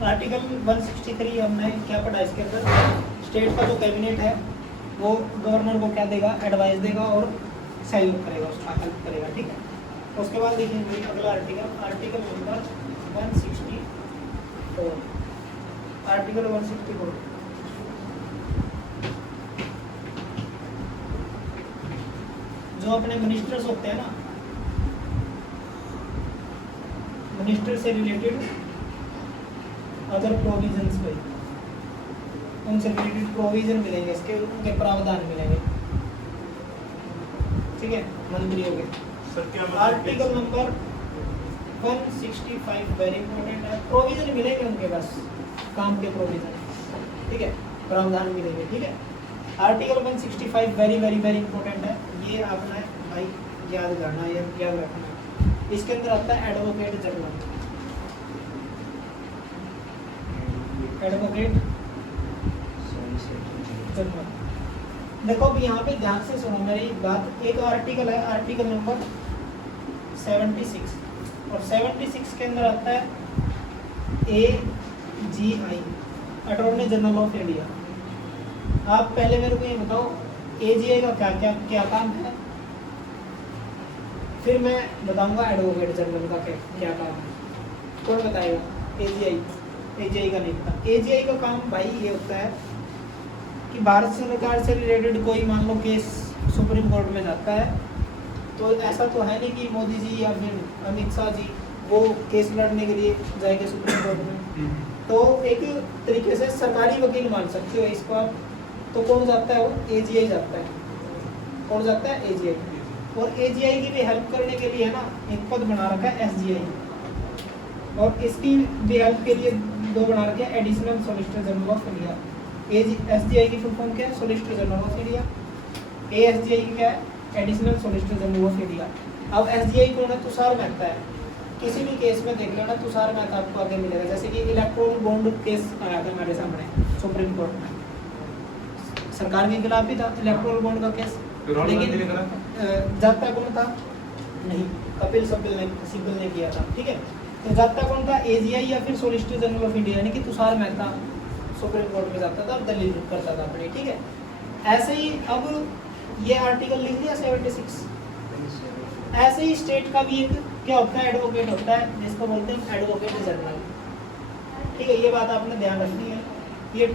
Article 163 हमने क्या पढ़ा इसके अंदर, स्टेट का जो कैबिनेट है वो गवर्नर को क्या देगा, एडवाइस देगा और सहयोग करेगा, उसका हेल्प करेगा, ठीक है। उसके बाद देखिए अगला आर्टिकल, आर्टिकल नंबर 164, आर्टिकल 164 जो अपने मिनिस्टर्स होते हैं ना, मिनिस्टर से रिलेटेड अदर प्रोविजंस पे, उनसे रिलेटेड प्रोविजन मिलेंगे, इसके उनके प्रावधान मिलेंगे, ठीक है, मंत्रियों के। आर्टिकल नंबर 165 वेरी इंपॉर्टेंट है, प्रोविजन मिलेंगे उनके पास, काम के प्रोविजन, ठीक है, प्रावधान मिलेंगे, ठीक है। Article 165 very very very important है, ये आपने भाई याद करना, याद रखना। इसके अंदर आता है एडवोकेट जनरल, एडवोकेट जनरल। देखो अब यहाँ पे ध्यान से सुनो मेरी बात, एक आर्टिकल है आर्टिकल नंबर 76 और 76 के अंदर आता है AGI, attorney general of India. आप पहले मेरे को ये बताओ AGI का क्या क्या क्या काम है, फिर मैं बताऊंगा एडवोकेट जनरल का क्या काम है। कौन बताएगा? AGI का नहीं पता। AGI का काम भाई ये होता है कि भारत सरकार से रिलेटेड कोई मान लो केस सुप्रीम कोर्ट में जाता है, तो ऐसा तो है नहीं कि मोदी जी या फिर अमित शाह जी वो केस लड़ने के लिए जाएंगे सुप्रीम कोर्ट में, तो एक तरीके से सरकारी वकील मान सकते हो इसको आप। तो कौन जाता है? वो AGI जाता है। कौन जाता है? AGI। और AGI की भी हेल्प करने के लिए है ना एक पद बना रखा है SGI, और इसकी भी हेल्प के लिए दो बना रखे हैं, additional solicitor general of India. SGI की फुल फॉर्म क्या है? Solicitor general of India. ASGI की क्या है? Additional solicitor general of India. अब SGI कौन है? तुषार मेहता है। किसी भी केस में देख लेना तुषार मेहता आपको आगे मिलेगा, जैसे कि इलेक्ट्रोल बॉन्ड केस आया था हमारे सामने सुप्रीम कोर्ट में, सरकार के खिलाफ भी था इलेक्ट्रोल बॉन्ड का केस, लेकिन जाता कौन था? नहीं, कपिल सिब्बल ने किया था, ठीक है। तो जाता कौन था? AGI या फिर सोलिसिटर जनरल ऑफ इंडिया, यानी कि तुषार मेहता सुप्रीम कोर्ट में जाता था और दलील करता था अपनी, ठीक है। ऐसे ही अब ये आर्टिकल लिख दिया 76। ऐसे ही स्टेट का भी एक क्या होता है? एडवोकेट होता है, जिसको बोलते हैं एडवोकेट जनरल, ठीक है। ये बात आपने ध्यान रखनी है। ये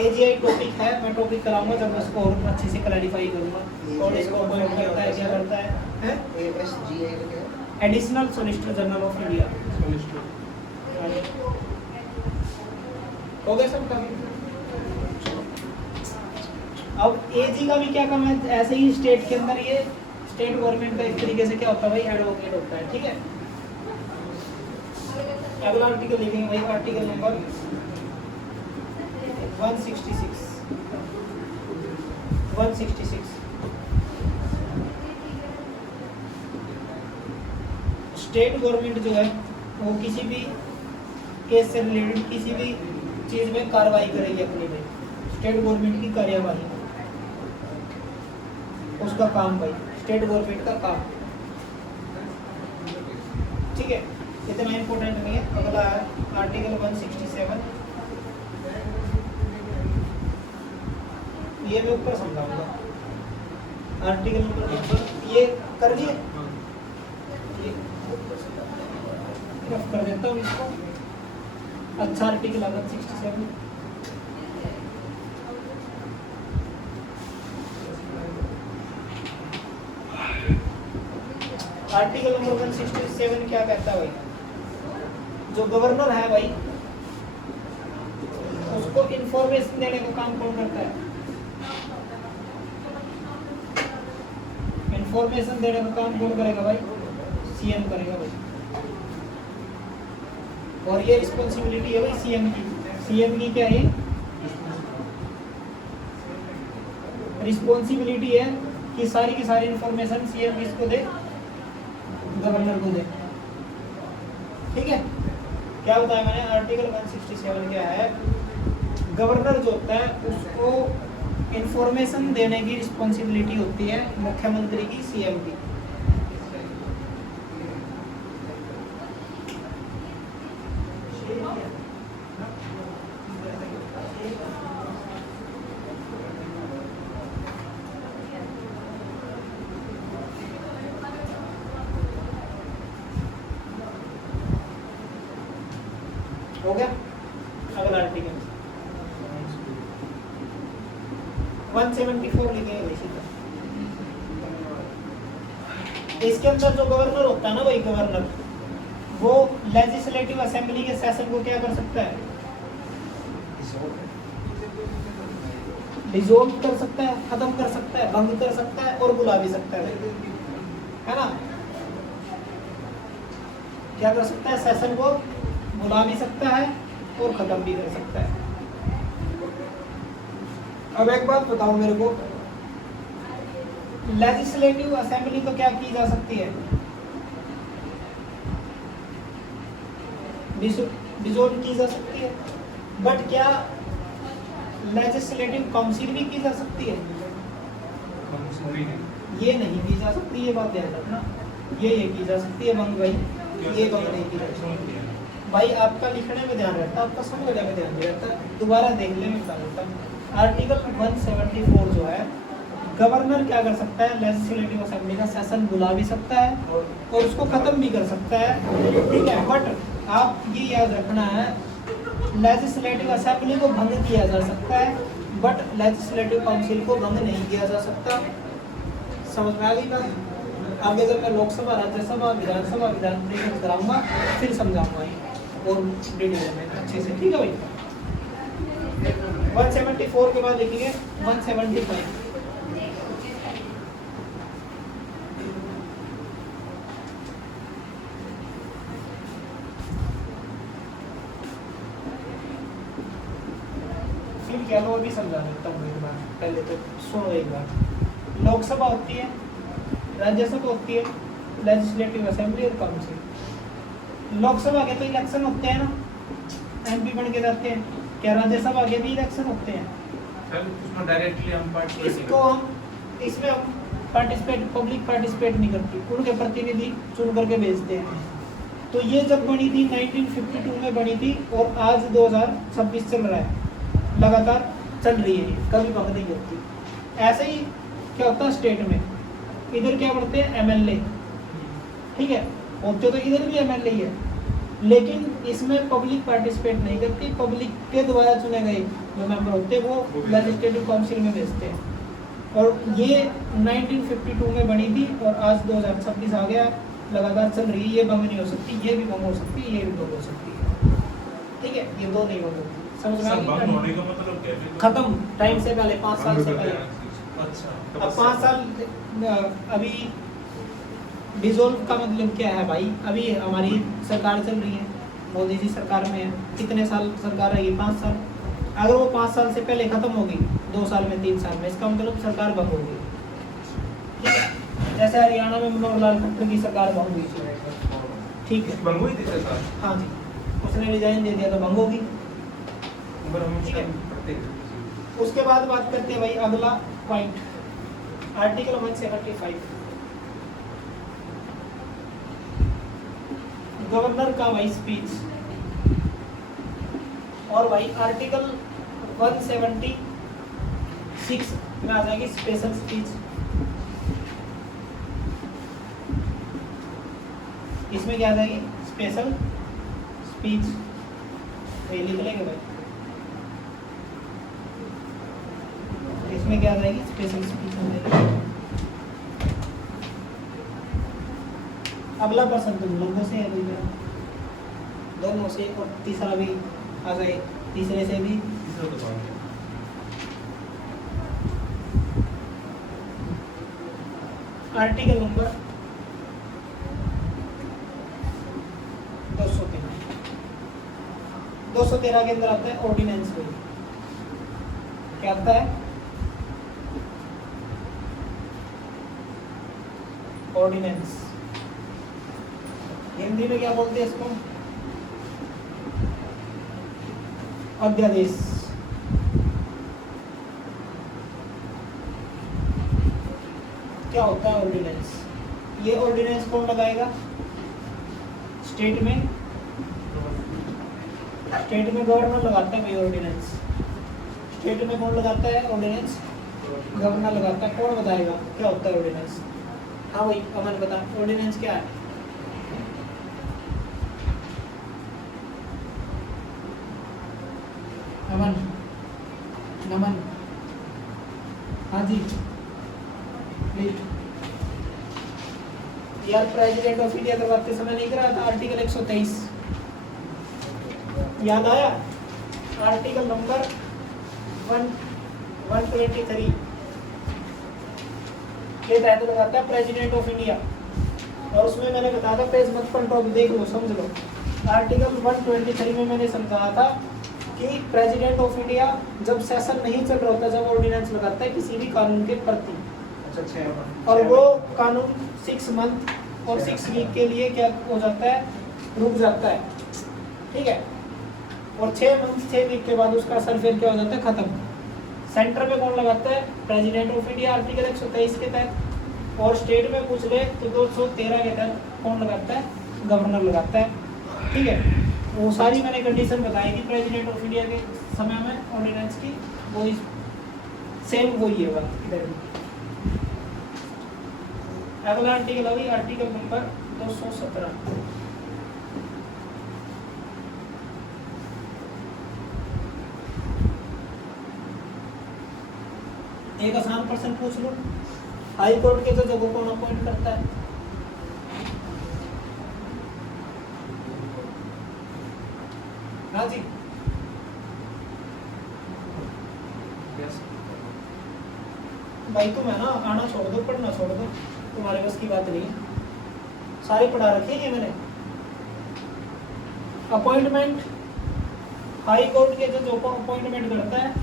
AGI टॉपिक है, मैं टॉपिक कराऊंगा जब मैं इसको और अच्छे से क्लैरिफाई करूंगा और इसको अपॉइंट करता है क्या करता है? ASGI additional solicitor general of India. हो गया सबका? अब AG का भी क्या काम है? ऐसे ही स्टेट के अंदर ये स्टेट गवर्नमेंट का एक तरीके से क्या होता है भाई? एडवोकेट होता है, ठीक है। अगला आर्टिकल लिखेंगे भाई, आर्टिकल नंबर 166। 166 स्टेट गवर्नमेंट जो है वो किसी भी केस से रिलेटेड किसी भी चीज में कार्रवाई करेगी अपनी में, स्टेट गवर्नमेंट की कार्यवाही, उसका काम भाई, स्टेट गवर्नमेंट का काम, ठीक है। इतना इंपॉर्टेंट नहीं है। अगला है आर्टिकल 167, ये मैं ऊपर समझाऊंगा। आर्टिकल नंबर ये कर दिए, रफ कर देता हूँ इसको। अच्छा आर्टिकल 167, आर्टिकल नंबर 167 क्या कहता है भाई? जो गवर्नर है भाई उसको इंफॉर्मेशन देने का काम कौन करता है? इंफॉर्मेशन देने का काम कौन करेगा भाई? CM करेगा भाई। और ये रिस्पॉन्सिबिलिटी है भाई CM की। CM की क्या है? रिस्पॉन्सिबिलिटी है कि सारी की सारी इंफॉर्मेशन CM किसको दे? गवर्नर को दे, ठीक है। क्या बताया मैंने? आर्टिकल 167 क्या है? गवर्नर जो होता है उसको इंफॉर्मेशन देने की रिस्पॉन्सिबिलिटी होती है मुख्यमंत्री की, CM की। हो गया। अगला आर्टिकल 174 लिखेंगे वैसे तो। इसके अंदर जो गवर्नर होता है ना, वही गवर्नर वो लेजिस्लेटिव असेंबली के सेशन को क्या कर सकता है? डिसॉल्व कर सकता है, खत्म कर सकता है, भंग कर सकता है और बुला भी सकता है ना? क्या कर सकता है? सेशन को बुला भी सकता है और खत्म भी कर सकता है। अब एक बात बताओ मेरे को, लेजिस्लेटिव असेंबली तो क्या की जा सकती है? डिसॉल्व की जा सकती है, बट क्या लेजिस्लेटिव काउंसिल भी की जा सकती है? ये नहीं की जा सकती, ये बात ध्यान रखना। ये की जा सकती है भंग भाई, ये भंग नहीं की जा सकती भाई। आपका लिखने में ध्यान रहता है, आपका समझने में ध्यान नहीं रहता, दोबारा देख ले में बता। आर्टिकल 174 जो है, गवर्नर क्या कर सकता है? लेजिस्लेटिव असेंबली का सेशन बुला भी सकता है और उसको खत्म भी कर सकता है, ठीक है। बट आप ये याद रखना है, लेजिस्लेटिव असेंबली को भंग किया जा सकता है, बट लेजिस्लेटिव काउंसिल को भंग नहीं किया जा सकता। समझ में आ गई बात? आगे जब मैं लोकसभा, राज्यसभा, विधानसभा, विधान परिषद कराऊंगा फिर समझाऊंगा ये और डिटेल में अच्छे से, ठीक है भाई। 174 के बाद लिखेंगे 175। फिर क्या लो, अभी समझा देता हूँ एक बार, पहले तो सुनो एक बार। लोकसभा होती है, राज्यसभा होती है, लेजिस्लेटिव असेंबली और काउंसिल। लोकसभा के तो इलेक्शन होते हैं ना, एमपी बन के जाते हैं। क्या राज्यसभा के भी इलेक्शन होते हैं? उसमें डायरेक्टली हम इसमें हम पब्लिक पार्टिसिपेट नहीं करती, उनके प्रतिनिधि चुन करके भेजते हैं। तो ये जब बनी थी 1952 में बनी थी और आज 2026 चल रहा है, लगातार चल रही है, कभी भंग नहीं होती। ऐसे ही क्या होता है स्टेट में, इधर क्या बढ़ते हैं? एमएलए, ठीक है, होते तो इधर भी एमएलए ही है, लेकिन इसमें पब्लिक पार्टिसिपेट नहीं करती। पब्लिक के द्वारा चुने गए जो मेंबर होते हैं वो लेजिस्लेटिव काउंसिल में भेजते हैं। और ये 1952 में बनी थी और आज 2026 आ गया, लगातार चल रही है। ये भंग नहीं हो सकती, ये भी भंग हो सकती है, ये भी भंग हो सकती है, ठीक है। ये दो नहीं भंग होती। समझ में आ गई? खत्म टाइम से पहले, 5 साल से पहले। अच्छा, अब 5 साल अभी डिसॉल्व का मतलब क्या है भाई? अभी हमारी सरकार चल रही है, मोदी जी सरकार में है, कितने साल सरकार रहेगी? 5 साल। अगर वो 5 साल से पहले खत्म होगी, 2 साल में, 3 साल में, इसका मतलब सरकार भंग होगी, ठीक है। जैसे हरियाणा में मनोहर लाल खट्टर की सरकार भंग हुई थी, ठीक है, भंग हुई थी सर। हाँ जी, उसने रिजाइन दे दिया तो भंग होगी, ठीक है। उसके बाद बात करते हैं भाई अगला पॉइंट, आर्टिकल 175, गवर्नर का भाई स्पीच। और भाई आर्टिकल 176 में आ जाएगी स्पेशल स्पीच। इसमें क्या आ जाएगी? Special speech. ये लिख लेंगे भाई, इसमें क्या आ जाएगी? स्पेशल स्पीच आ जाएगी। अगला प्रश्न तुम लोगों से है, दोनों से, और तीसरा भी आ गए, तीसरे से भी। आर्टिकल नंबर 213 के अंदर आता है ऑर्डिनेंस बिल। क्या आता है? ऑर्डिनेंस। हिंदी में क्या बोलते हैं इसको? अध्यादेश। क्या होता है ऑर्डिनेंस? ये ऑर्डिनेंस कौन लगाएगा? स्टेट में स्टेट में गवर्नर लगाता है भाई ऑर्डिनेंस। स्टेट में कौन लगाता है ऑर्डिनेंस? गवर्नर लगाता है। कौन बताएगा क्या होता है ऑर्डिनेंस? हाँ भाई अमन बता, ऑर्डिनेंस क्या है? अमन, नमन, हाँ जी प्लीज। यार प्रेसिडेंट ऑफ इंडिया करवाते समय नहीं करा था आर्टिकल 123, याद आया? आर्टिकल नंबर 123 के तहत लगाता है प्रेसिडेंट ऑफ इंडिया। और उसमें मैंने बताया था, पेज मत पलटो, देख लो समझ लो। आर्टिकल 123 में मैंने समझाया था कि प्रेसिडेंट ऑफ इंडिया जब सेशन नहीं चल रहा होता, जब ऑर्डिनेंस लगाता है किसी भी कानून के प्रति, और वो कानून 6 मंथ और 6 वीक के लिए क्या हो जाता है, रुक जाता है, ठीक है। और 6 मंथ 6 वीक के बाद उसका असर फिर क्या हो जाता है, खत्म। सेंटर में कौन लगाता है? प्रेसिडेंट ऑफ इंडिया आर्टिकल 123 के तहत। और स्टेट में पूछ ले तो 213 के तहत कौन लगाता है? गवर्नर लगाता है, ठीक है। वो सारी मैंने कंडीशन बताई कि प्रेसिडेंट ऑफ इंडिया के समय में ऑर्डिनेंस की वही सेम वही है बात इधर भी। अगला आर्टिकल अभी आर्टिकल नंबर 217। एक आसान प्रश्न पूछ लो, हाई कोर्ट के जजों को कौन अपॉइंट करता है? हाँ जी, भाई तुम है ना, आना छोड़ दो, पढ़ना छोड़ दो, तुम्हारे बस की बात नहीं है। सारे पढ़ा रखे हैं मैंने। अपॉइंटमेंट, हाई कोर्ट के जजों को अपॉइंटमेंट करता है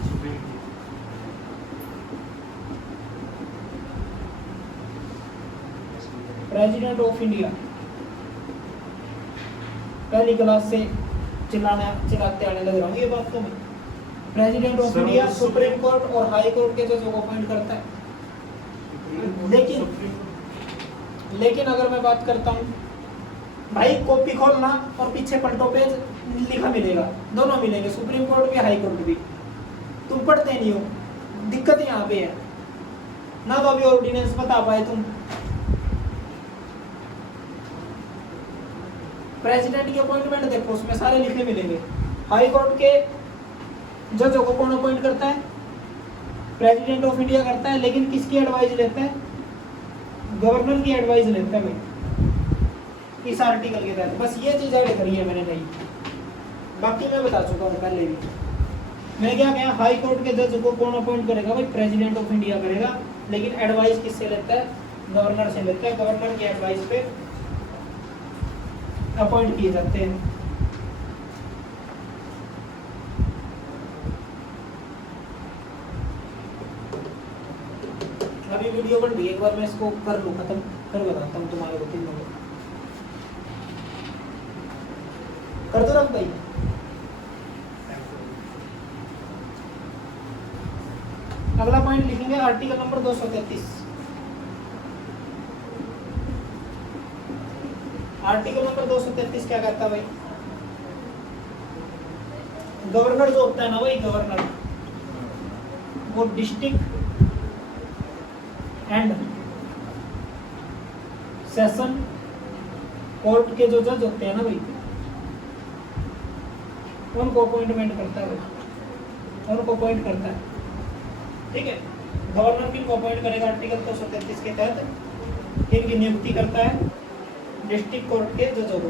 प्रेसिडेंट ऑफ इंडिया। पहली क्लास से चिल्लाते आने लग रहा हूँ ये बात तो मैं। President of India supreme court और हाई कोर्ट के जजों को अपॉइंट करता है। लेकिन अगर मैं बात करता हूँ, भाई कॉपी खोलना और पीछे पलटो, पेज लिखा मिलेगा, दोनों मिलेंगे, सुप्रीम कोर्ट भी हाई कोर्ट भी। तुम पढ़ते नहीं हो, दिक्कत यहाँ पे है ना। तो अभी ऑर्डिनेंस बता पाए तुम। प्रेसिडेंट की अपॉइंटमेंट देखो, उसमें सारे लिखे मिलेंगे। हाई कोर्ट के जजों को कौन अपॉइंट करता है? प्रेसिडेंट ऑफ इंडिया करता है, लेकिन किसकी एडवाइस लेता है? गवर्नर की एडवाइस लेता है भाई इस आर्टिकल के तहत। बस ये चीज ऐड करी है मैंने, नहीं बाकी मैं बता चुका हूँ पहले भी। मैं क्या कहा, हाई कोर्ट के जज को कौन अपॉइंट करेगा? भाई प्रेसिडेंट ऑफ इंडिया करेगा, लेकिन एडवाइस किससे लेता है? गवर्नर से लेता है। गवर्नर की एडवाइस पे अपॉइंट किए जाते हैं। अभी वीडियो बन रही है, एक बार मैं इसको कर लूँ खत्म, फिर बताता हूँ तुम्हारे को 3 मिनट। कर दो रख भाई। अगला पॉइंट लिखेंगे आर्टिकल नंबर 233। आर्टिकल नंबर 233 क्या कहता है भाई? गवर्नर जो होता है ना भाई, गवर्नर वो डिस्ट्रिक्ट एंड सेशन कोर्ट के जो जज होते हैं ना भाई, उनको अपॉइंटमेंट करता है भाई, उनको अपॉइंट करता है, ठीक है। गवर्नर किनको अपॉइंट करेगा? आर्टिकल 233 के तहत इनकी नियुक्ति करता है डिस्ट्रिक्ट कोर्ट के जजों को।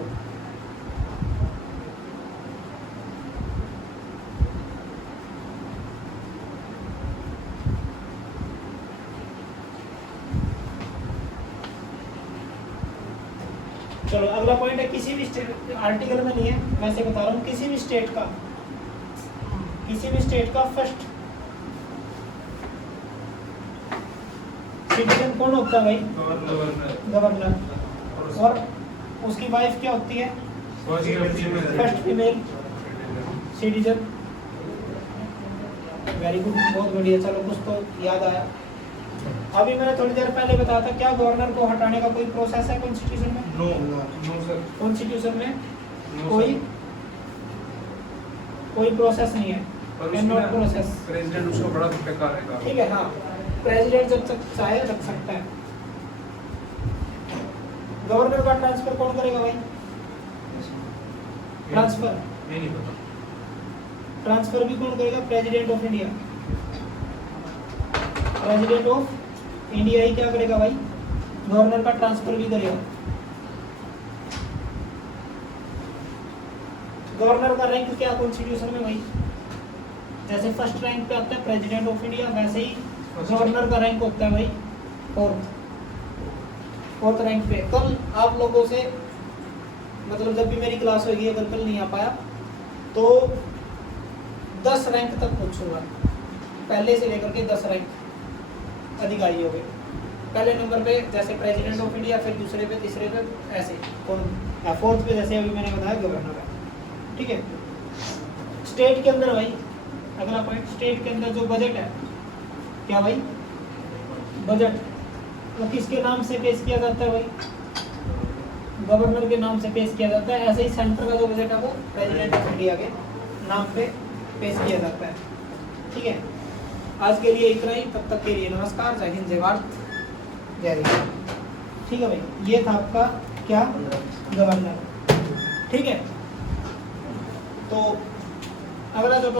चलो अगला पॉइंट है, किसी भी स्टेट, आर्टिकल में नहीं है वैसे बता रहा हूँ, किसी भी स्टेट का फर्स्ट सिटीजन कौन होता है भाई? गवर्नर। और उसकी वाइफ क्या होती है? First female citizen. Very good, बहुत बढ़िया। चलो कुछ तो याद आया। अभी मैंने थोड़ी देर पहले बताया था, क्या गवर्नर को हटाने का कोई प्रोसेस है कॉन्स्टिट्यूशन में? No sir. कॉन्स्टिट्यूशन में No, कोई sir. कोई प्रोसेस नहीं है, पर कैन नॉट उसमें प्रोसेस। प्रेसिडेंट उसको बड़ा बेकार रहेगा। ठीक है, हाँ, प्रेसिडेंट जब तक चाहे रख सकता है। गवर्नर का ट्रांसफर कौन करेगा भाई? ट्रांसफर ये नहीं पता। ट्रांसफर भी कौन करेगा? President of India. President of India ही क्या करेगा भाई? गवर्नर का ट्रांसफर भी करेगा। गवर्नर का रैंक क्या कॉन्स्टिट्यूशन में भाई? जैसे फर्स्ट रैंक पे आता है प्रेसिडेंट ऑफ इंडिया, वैसे ही गवर्नर का रैंक होता है भाई फोर्थ रैंक पे। कल आप लोगों से, मतलब जब भी मेरी क्लास होगी, अगर कल नहीं आ पाया तो 10 रैंक तक पूछूंगा, पहले से लेकर के 10 रैंक अधिकारी हो गए। पहले नंबर पे जैसे प्रेसिडेंट ऑफ इंडिया, फिर दूसरे पे, तीसरे पे, ऐसे फोर्थ पे जैसे अभी मैंने बताया गवर्नर है। ठीक है, स्टेट के अंदर भाई अगला पॉइंट, स्टेट के अंदर जो बजट है, क्या भाई? बजट वो किसके नाम से पेश किया जाता है भाई? गवर्नर के नाम से पेश किया जाता है। ऐसे ही सेंटर का जो बजट है वो प्रेसिडेंट ऑफ इंडिया के नाम पे पेश किया जाता है। ठीक है, आज के लिए इतना ही, तब तक के लिए नमस्कार, जय हिंद, जय भारत, जय हिंद। ठीक है भाई, ये था आपका क्या? गवर्नर। ठीक है, तो अगला जो